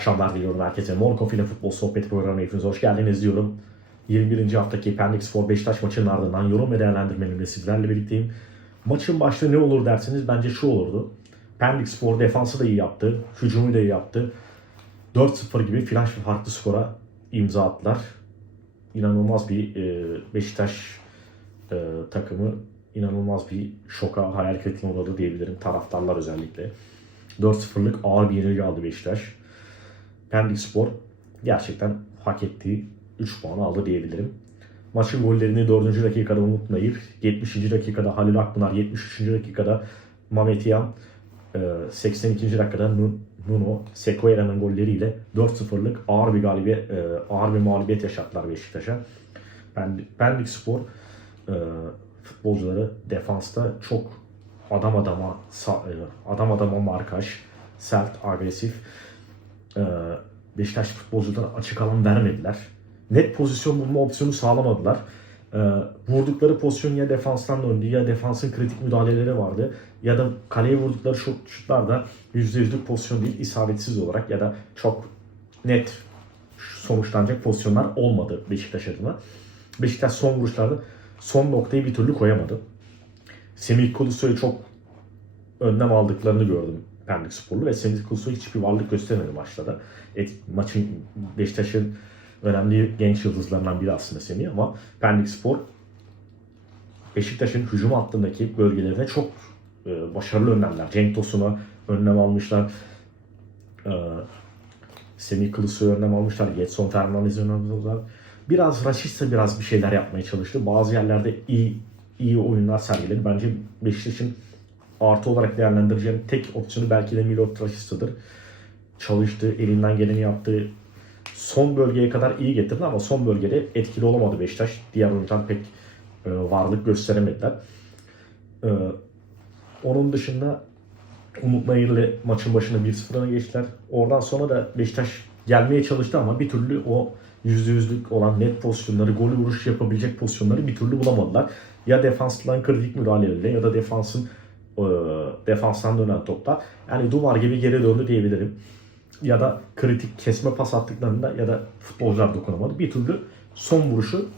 akşamlar diliyorum herkese. Monaco ile futbol sohbeti programına hepiniz hoş geldiniz diyorum. 21. haftaki Pendik Spor Beşiktaş maçının ardından yorum ve değerlendirmelerimle sizlerle birlikteyim. Maçın başlığı ne olur derseniz bence şu olurdu. Pendik Spor defansı da iyi yaptı, hücumu da iyi yaptı. 4-0 gibi flash bir farklı skora imza attılar. İnanılmaz bir e, Beşiktaş e, takımı inanılmaz bir şoka, hayal kırıklığına uğradı diyebilirim. Taraftarlar özellikle. 4-0'lık ağır bir yenilgi aldı Beşiktaş. Pendik Spor gerçekten hak ettiği 3 puanı aldı diyebilirim. Maçın gollerini 4. dakikada Umut Nayır, 70. dakikada Halil Akpınar, 73. dakikada Mehmet Yan, e, 82. dakikada Nu- Nuno Sequeira'nın golleriyle 4-0'lık ağır bir galibiyet, e, ağır bir mağlubiyet yaşattılar Beşiktaş'a. Pendik, Spor e, futbolcuları defansta çok adam adama e, adam adama markaj, sert, agresif. Beşiktaş futbolculara açık alan vermediler. Net pozisyon bulma opsiyonu sağlamadılar. E, vurdukları pozisyon ya defanstan döndü ya defansın kritik müdahaleleri vardı ya da kaleye vurdukları şut, şutlar da %100'lük pozisyon değil isabetsiz olarak ya da çok net sonuçlanacak pozisyonlar olmadı Beşiktaş adına. Beşiktaş son vuruşlarda son noktayı bir türlü koyamadı. Semih Kılıçsoy'u çok önlem aldıklarını gördüm Pendik Sporlu ve Semih Kılıçsoy hiçbir varlık göstermedi maçta da. Et, maçın Beşiktaş'ın önemli genç yıldızlarından biri aslında Semih ama Pendik Spor Beşiktaş'ın hücum hattındaki bölgelerine çok e, başarılı önlemler. Cenk Tosun'a önlem almışlar. E, Semih Kılıçsoy'a önlem almışlar. Getson Fernandez'e önlem almışlar. Biraz Raşit'se biraz bir şeyler yapmaya çalıştı. Bazı yerlerde iyi iyi oyunlar sergiledi. Bence Beşiktaş'ın artı olarak değerlendireceğim tek opsiyonu belki de Milot Raşit'sa'dır. Çalıştı, elinden geleni yaptı. Son bölgeye kadar iyi getirdi ama son bölgede etkili olamadı Beşiktaş. Diğer oyuncular pek e, varlık gösteremediler. E, onun dışında Umut Nayır'la maçın başına 1-0'a geçtiler. Oradan sonra da Beşiktaş gelmeye çalıştı ama bir türlü o %100'lük olan net pozisyonları, gol vuruş yapabilecek pozisyonları bir türlü bulamadılar. Ya defanstan kritik müdahalelerle ya da defansın e, defanstan dönen toplar. Yani duvar gibi geri döndü diyebilirim. Ya da kritik kesme pas attıklarında ya da futbolcular dokunamadı. Bir türlü son vuruşu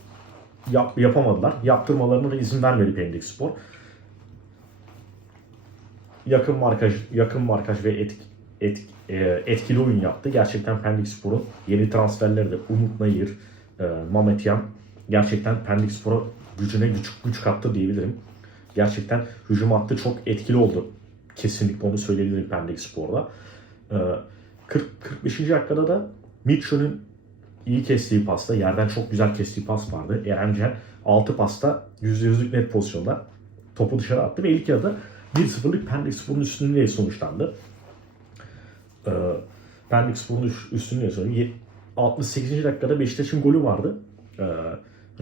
yap, yapamadılar. Yaptırmalarına da izin vermedi Pendik Spor. Yakın markaj, yakın markaj ve et, et, e, etkili oyun yaptı. Gerçekten Pendik Spor'un yeni transferleri de Umut Nayır, e, gerçekten Pendik Spor'a gücüne güç, güç kattı diyebilirim. Gerçekten hücum hattı çok etkili oldu. Kesinlikle onu söyleyebilirim Pendik Spor'da. E, 40 45. dakikada da Mitchell'ın iyi kestiği pasta, yerden çok güzel kestiği pas vardı. Erencel 6 pasta %100'lük net pozisyonda topu dışarı attı ve ilk yarıda 1-0'lık Pendik Spor'un üstünlüğüyle sonuçlandı. Ee, Pendik Spor'un üst- üstünlüğüyle sonuçlandı. 68. dakikada Beşiktaş'ın golü vardı. Ee,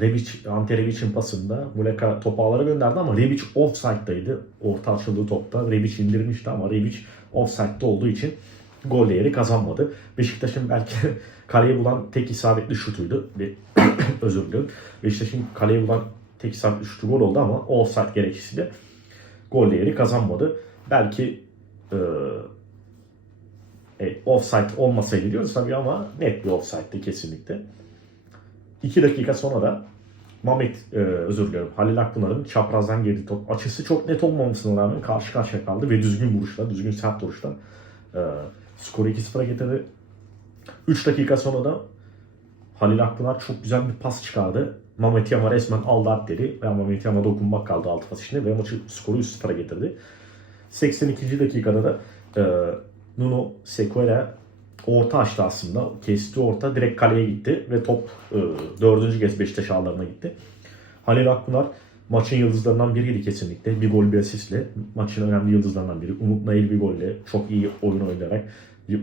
Rebic, Ante Rebic'in pasında Muleka topu ağlara gönderdi ama Rebic offside'daydı. Orta açıldığı topta Rebic indirmişti ama Rebic offside'da olduğu için gol değeri kazanmadı. Beşiktaş'ın belki kaleye bulan tek isabetli şutuydu. Ve özür diliyorum. Beşiktaş'ın kaleye bulan tek isabetli şutu gol oldu ama offside gerekçesiyle gol değeri kazanmadı. Belki e, e, offside olmasaydı diyoruz tabii ama net bir offside'di kesinlikle. 2 dakika sonra da Mehmet, e, özür diliyorum, Halil Akpınar'ın çaprazdan girdiği top açısı çok net olmamasına rağmen karşı karşıya kaldı ve düzgün vuruşla, düzgün sert vuruşla e, skoru 2-0'a getirdi. 3 dakika sonra da Halil Akpınar çok güzel bir pas çıkardı. Mehmet Yama resmen aldı at dedi. Ve Mehmet Yama dokunmak kaldı altı pas içinde ve maçı skoru 3-0'a getirdi. 82. dakikada da e, Nuno Sequeira orta açtı aslında. Kesti orta direkt kaleye gitti ve top e, dördüncü kez Beşiktaş ağlarına gitti. Halil Akpınar maçın yıldızlarından biriydi kesinlikle. Bir gol bir asistle. Maçın önemli yıldızlarından biri. Umut Nail bir golle. Çok iyi oyun oynayarak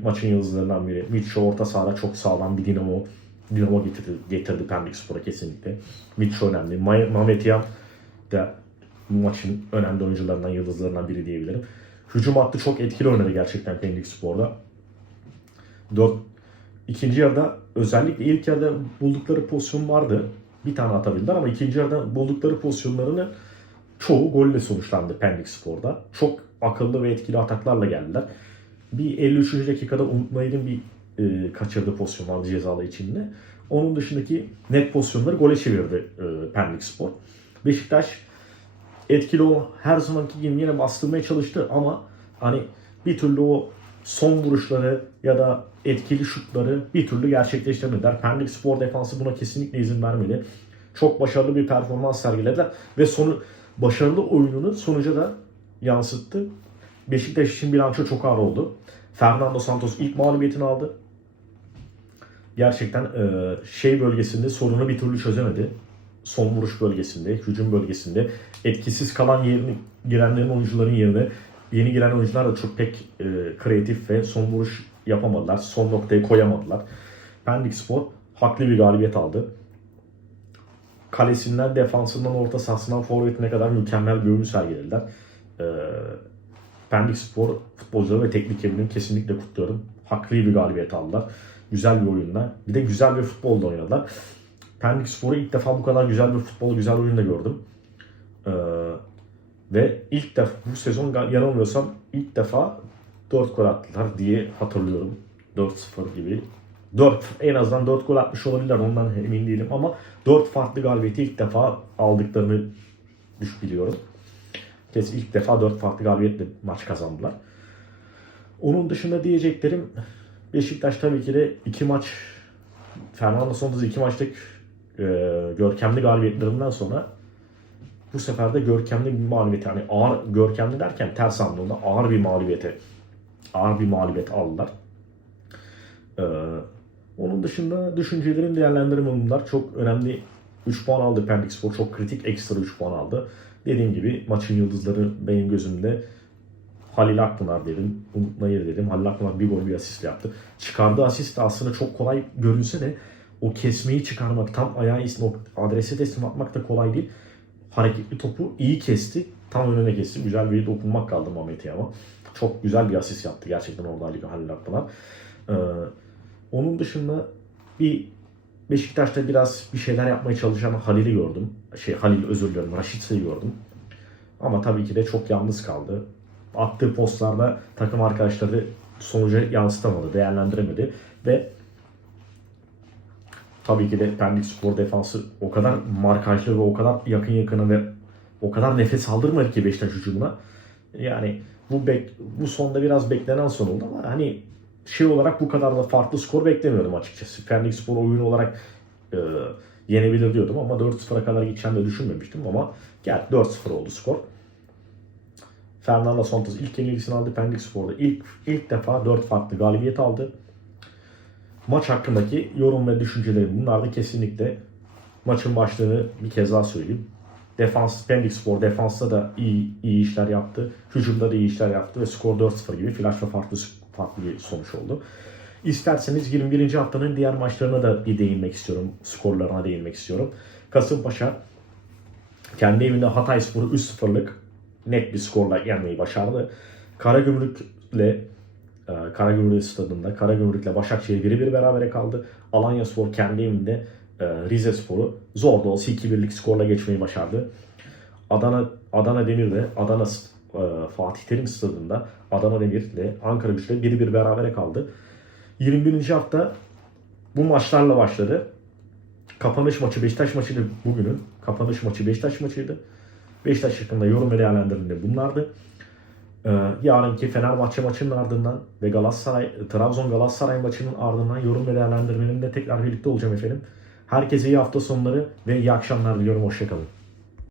maçın yıldızlarından biri. Mitchell orta sahada çok sağlam bir dinamo dinamo getirdi, getirdi Pendik Spor'a kesinlikle. Mitchell önemli. Mehmet Yan da bu maçın önemli oyuncularından, yıldızlarından biri diyebilirim. Hücum hattı çok etkili oynadı gerçekten Pendik Spor'da. 4 ikinci yarıda özellikle ilk yarıda buldukları pozisyon vardı. Bir tane atabildiler ama ikinci yarıda buldukları pozisyonlarını çoğu golle sonuçlandı Pendik Spor'da. Çok akıllı ve etkili ataklarla geldiler. Bir 53. dakikada Umut bir e, kaçırdığı pozisyonlar cezalı içinde. Onun dışındaki net pozisyonları gole çevirdi e, Pendik Spor. Beşiktaş etkili o her zamanki gibi yine bastırmaya çalıştı ama hani bir türlü o son vuruşları ya da etkili şutları bir türlü gerçekleştiremediler. Pendik Spor defansı buna kesinlikle izin vermedi. Çok başarılı bir performans sergilediler ve sonu başarılı oyununu sonuca da yansıttı. Beşiktaş için bilanço çok ağır oldu. Fernando Santos ilk mağlubiyetini aldı. Gerçekten e, şey bölgesinde sorunu bir türlü çözemedi. Son vuruş bölgesinde, hücum bölgesinde etkisiz kalan yerini, girenlerin oyuncuların yerine yeni giren oyuncular da çok pek e, kreatif ve son vuruş yapamadılar. Son noktayı koyamadılar. Pendik Spor haklı bir galibiyet aldı. Kalesinden, defansından, orta sahasından forvetine kadar mükemmel bir oyun sergilediler. E, Pendik Spor futbolcuları ve teknik ekibini kesinlikle kutluyorum. Haklı bir galibiyet aldılar. Güzel bir oyunla. Bir de güzel bir futbolda oynadılar. Pendik Spor'u ilk defa bu kadar güzel bir futbol, güzel oyunda gördüm. Ee, ve ilk defa bu sezon yanılmıyorsam ilk defa 4 gol attılar diye hatırlıyorum. 4-0 gibi. 4 en azından 4 gol atmış olabilirler ondan emin değilim ama 4 farklı galibiyeti ilk defa aldıklarını düş biliyorum. Kesin ilk defa 4 farklı galibiyetle maç kazandılar. Onun dışında diyeceklerim Beşiktaş tabii ki de iki maç Fernando Santos iki maçlık e, görkemli galibiyetlerinden sonra bu sefer de görkemli bir mağlubiyet yani ağır görkemli derken ters anlamda ağır bir mağlubiyete ağır bir mağlubiyet aldılar. Ee, onun dışında düşüncelerim değerlendirme bunlar. Çok önemli 3 puan aldı Pendik Spor. Çok kritik ekstra 3 puan aldı. Dediğim gibi maçın yıldızları benim gözümde Halil Akpınar dedim. Umut Nayır dedim. Halil Akpınar bir gol bir asist yaptı. Çıkardığı asist de aslında çok kolay görünse de o kesmeyi çıkarmak, tam ayağı adrese teslim atmak da kolay değil. Hareketli topu iyi kesti. Tam önüne kesti. Güzel bir dokunmak kaldı Mehmet'e ama. Çok güzel bir asist yaptı gerçekten orada Ali Halil Akpınar. Ee, onun dışında bir Beşiktaş'ta biraz bir şeyler yapmaya çalışan Halil'i gördüm. Şey Halil özür diliyorum. Raşit'i gördüm. Ama tabii ki de çok yalnız kaldı. Attığı postlarda takım arkadaşları sonuca yansıtamadı, değerlendiremedi ve tabii ki de Pendik Spor defansı o kadar markajlı ve o kadar yakın yakına ve o kadar nefes aldırmadı ki Beşiktaş hücumuna. Yani bu bek, bu sonda biraz beklenen son oldu ama hani şey olarak bu kadar da farklı skor beklemiyordum açıkçası. Pendik Spor oyunu olarak e, yenebilir diyordum ama 4-0'a kadar gideceğini de düşünmemiştim ama gel 4-0 oldu skor. Fernando Santos ilk yenilgisini aldı Pendik Spor'da. İlk, ilk defa 4 farklı galibiyet aldı. Maç hakkındaki yorum ve düşüncelerim bunlar da kesinlikle maçın başlığını bir kez daha söyleyeyim. Defans, Pendik Spor defansta da iyi, iyi işler yaptı. Hücumda da iyi işler yaptı ve skor 4-0 gibi ve farklı, farklı bir sonuç oldu. İsterseniz 21. haftanın diğer maçlarına da bir değinmek istiyorum. Skorlarına değinmek istiyorum. Kasımpaşa kendi evinde Hatayspor'u 3-0'lık net bir skorla yenmeyi başardı. Karagümrük'le e, Karagümrük stadında Karagümrük'le Başakşehir 1-1 berabere kaldı. Alanya Spor kendi evinde Rize Spor'u zor da olsa 2-1'lik skorla geçmeyi başardı. Adana Adana Demir'de Adana e, Fatih Terim stadında Adana Demir'le Ankara Güç'le 1-1 berabere kaldı. 21. hafta bu maçlarla başladı. Kapanış maçı Beşiktaş maçıydı bugünün. Kapanış maçı Beşiktaş maçıydı. Beşiktaş hakkında yorum ve değerlendirmeleri bunlardı. Ee, yarınki Fenerbahçe maçının ardından ve Galatasaray, Trabzon Galatasaray maçının ardından yorum ve değerlendirmelerinde tekrar birlikte olacağım efendim. Herkese iyi hafta sonları ve iyi akşamlar diliyorum. Hoşçakalın.